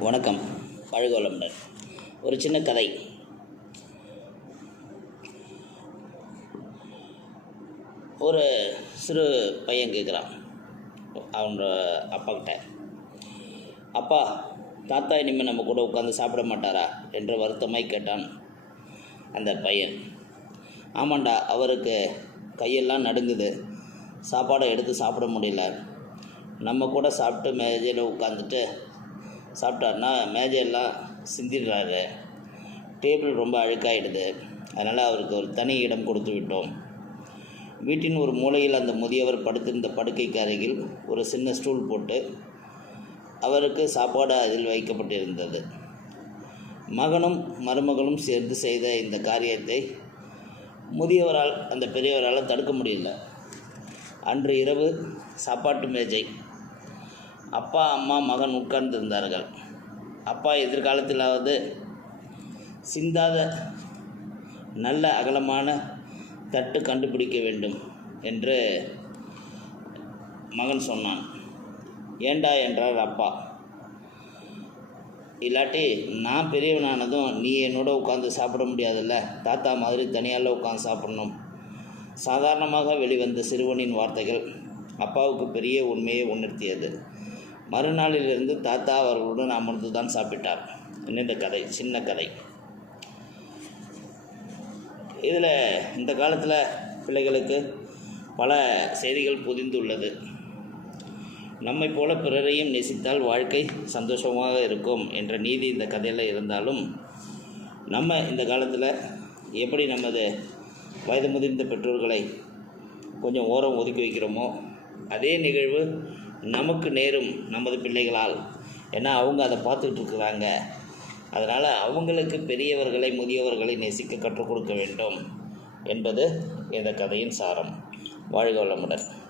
வணக்கம். பழுகோளமுடன் ஒரு சின்ன கதை. ஒரு சிறு பையன் கேட்குறான் அவனோட அப்பா கிட்ட. அப்பா தாத்தா இனிமேல் நம்ம கூட உட்காந்து சாப்பிட மாட்டாரா? என்று வருத்தமாய் கேட்டான் அந்த பையன். ஆமாண்டா அவருக்கு கையெல்லாம் நடுங்குது. சாப்பாடை எடுத்து சாப்பிட முடியல. நம்ம கூட சாப்பிட்டு மேஜையில் உட்காந்துட்டு சாப்பிட்டாருன்னா மேஜையெல்லாம் சிந்திடுறாரு. டேபிள் ரொம்ப அழுக்காயிடுது. அதனால் அவருக்கு ஒரு தனி இடம் கொடுத்து விட்டோம். வீட்டின் ஒரு மூலையில் அந்த முதியவர் படுத்திருந்த படுக்கைக்கு அருகில் ஒரு சின்ன ஸ்டூல் போட்டு அவருக்கு சாப்பாடு அதில் வைக்கப்பட்டிருந்தது. மகனும் மருமகளும் சேர்ந்து செய்த இந்த காரியத்தை முதியவரால் அந்த பெரியவரால் தடுக்க முடியல. அன்று இரவு சாப்பாட்டு மேஜை அப்பா அம்மா மகன் உட்கார்ந்திருந்தார்கள். அப்பா எதிர்காலத்திலாவது சிந்தாத நல்ல அகலமான தட்டு கண்டுபிடிக்க வேண்டும் என்று மகன் சொன்னான். ஏண்டா? என்றார் அப்பா. இல்லாட்டி நான் பெரியவனானதும் நீ என்னோட உட்காந்து சாப்பிட முடியாதுல்ல? தாத்தா மாதிரி தனியால் உட்காந்து சாப்பிடணும். சாதாரணமாக வெளிவந்த சிறுவனின் வார்த்தைகள் அப்பாவுக்கு பெரிய உண்மையை உணர்த்தியது. மறுநாளிலிருந்து தாத்தா அவர்களுடன் அமர்ந்து தான் சாப்பிட்டார். இந்த கதை சின்ன கதை. இதில் இந்த காலத்தில் பிள்ளைகளுக்கு பல செய்திகள் புதிந்துள்ளது. நம்மை போல பிறரையும் நேசித்தால் வாழ்க்கை சந்தோஷமாக இருக்கும் என்ற நீதி இந்த கதையில் இருந்தாலும் நம்ம இந்த காலத்தில் எப்படி நமது வயது முதிர்ந்த பெற்றோர்களை கொஞ்சம் ஓரம் ஒதுக்கி வைக்கிறோமோ அதே நிகழ்வு நமக்கு நேரும் நமது பிள்ளைகளால். ஏன்னா அவங்க அதை பார்த்துக்கிட்டு இருக்கிறாங்க அதனால் அவங்களுக்கு பெரியவர்களை முதியவர்களை நேசிக்க கற்றுக் கொடுக்க வேண்டும் என்பது இந்த கதையின் சாரம். வாழ்க வளமுடன்.